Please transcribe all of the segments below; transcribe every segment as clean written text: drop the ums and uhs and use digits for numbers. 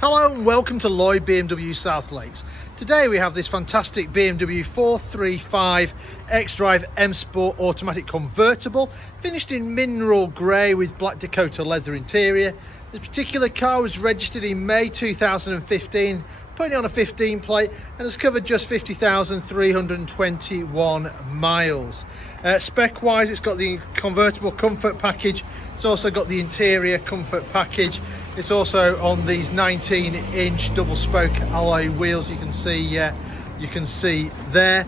Hello and welcome to Lloyd BMW South Lakes. Today we have this fantastic BMW 435 xDrive M Sport automatic convertible, finished in mineral grey with Black Dakota Leather interior. This particular car was registered in May 2015, putting it on a 15 plate, and has covered just 50,321 miles. Spec wise, it's got the Convertible Comfort package. It's also got the interior comfort package. It's also on these 19-inch double spoke alloy wheels. You can see there.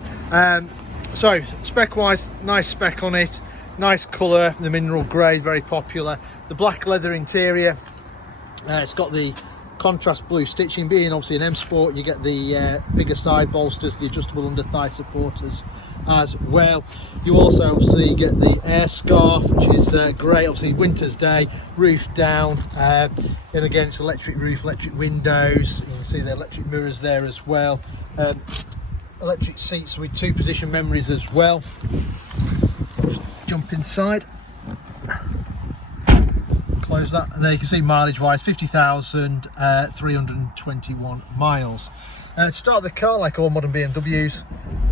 So spec wise, nice spec on it, nice colour, the mineral grey, very popular. The black leather interior. It's got the contrast blue stitching. Being obviously an M Sport, you get the bigger side bolsters, the adjustable under thigh supporters as well. You also obviously get the air scarf, which is great. Obviously winter's day, roof down, and again it's electric roof, electric windows. You can see the electric mirrors there as well. Electric seats with 2-position memories as well. Just jump inside, close that, and there you can see mileage wise 50,321 miles. To start the car, like all modern BMWs,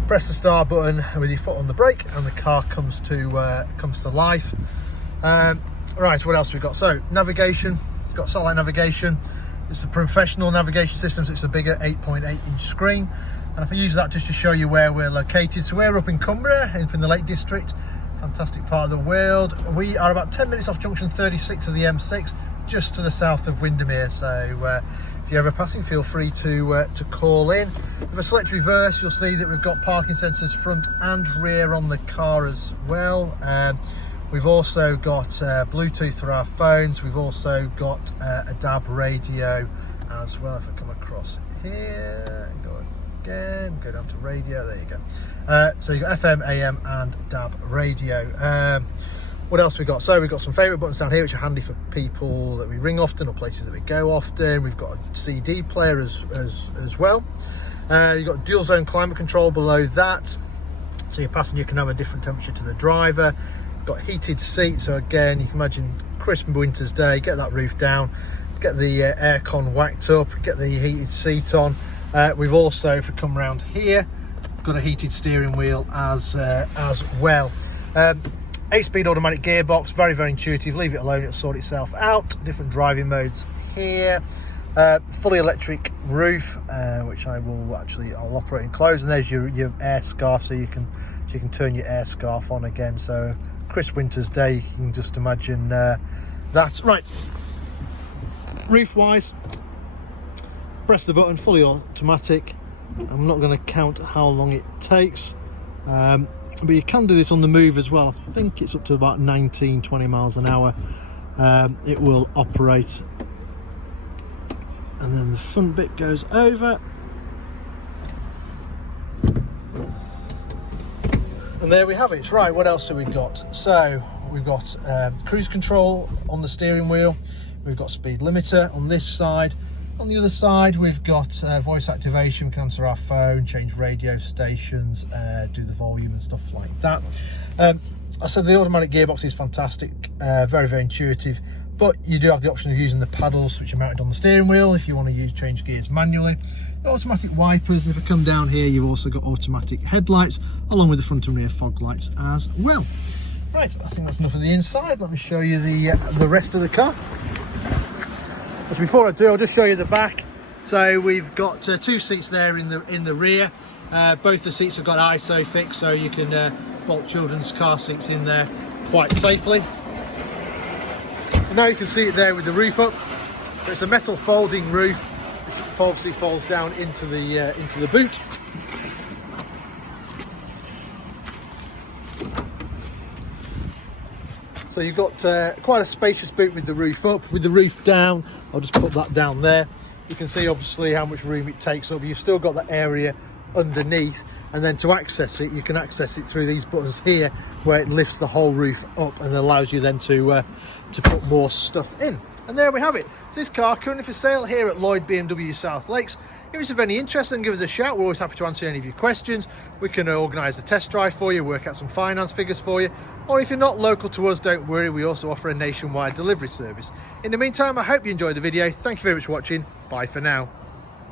press the start button with your foot on the brake and the car comes to life. Right, what else we've got? So navigation, we've got satellite navigation. It's the professional navigation system, so it's a bigger 8.8-inch screen, and if I use that just to show you where we're located, so we're up in Cumbria, up in the Lake District. Fantastic part of the world. We are about 10 minutes off junction 36 of the M6, just to the south of Windermere. So if you're ever passing, feel free to call in. If I select reverse, you'll see that we've got parking sensors front and rear on the car as well. We've also got Bluetooth for our phones. We've also got a DAB radio as well. If I come across here and go again, go down to radio, there you go. So you've got FM, AM and DAB radio. What else we got? So we've got some favourite buttons down here which are handy for people that we ring often or places that we go often. We've got a CD player as well. You've got dual zone climate control below that, so your passenger can have a different temperature to the driver. We've got heated seats, so again you can imagine crisp winter's day, get that roof down, get the aircon whacked up, get the heated seat on. We've also, if we come around here, got a heated steering wheel as well. 8-speed automatic gearbox, very intuitive. Leave it alone, it'll sort itself out. Different driving modes here. Fully electric roof, which I'll operate and close. And there's your air scarf, so you can turn your air scarf on again. So crisp winter's day, you can just imagine that. Right, roof wise, press the button, fully automatic. I'm not going to count how long it takes, but you can do this on the move as well. I think it's up to about 19-20 miles an hour. It will operate, and then the front bit goes over, and there we have it. Right, what else have we got? So we've got cruise control on the steering wheel. We've got speed limiter on this side. On the other side, we've got voice activation. We can answer our phone, change radio stations, do the volume and stuff like that. I said the automatic gearbox is fantastic, very intuitive, but you do have the option of using the paddles, which are mounted on the steering wheel if you want to change gears manually. Automatic wipers, and if I come down here, you've also got automatic headlights, along with the front and rear fog lights as well. Right, I think that's enough of the inside. Let me show you the rest of the car. But before I do, I'll just show you the back. So we've got 2 seats there in the rear. Both the seats have got ISOFIX, so you can bolt children's car seats in there quite safely. So now you can see it there with the roof up. So it's a metal folding roof, which obviously folds down into the boot. So you've got quite a spacious boot with the roof up. With the roof down, I'll just put that down there. You can see obviously how much room it takes up. You've still got that area underneath, and then to access it, you can access it through these buttons here, where it lifts the whole roof up and allows you then to put more stuff in. And there we have it. So this car currently for sale here at Lloyd BMW South Lakes. If it's of any interest, then give us a shout. We're always happy to answer any of your questions. We can organise a test drive for you, work out some finance figures for you, Or if you're not local to us, don't worry, we also offer a nationwide delivery service. In the meantime, I hope you enjoyed the video. Thank you very much for watching. Bye for now.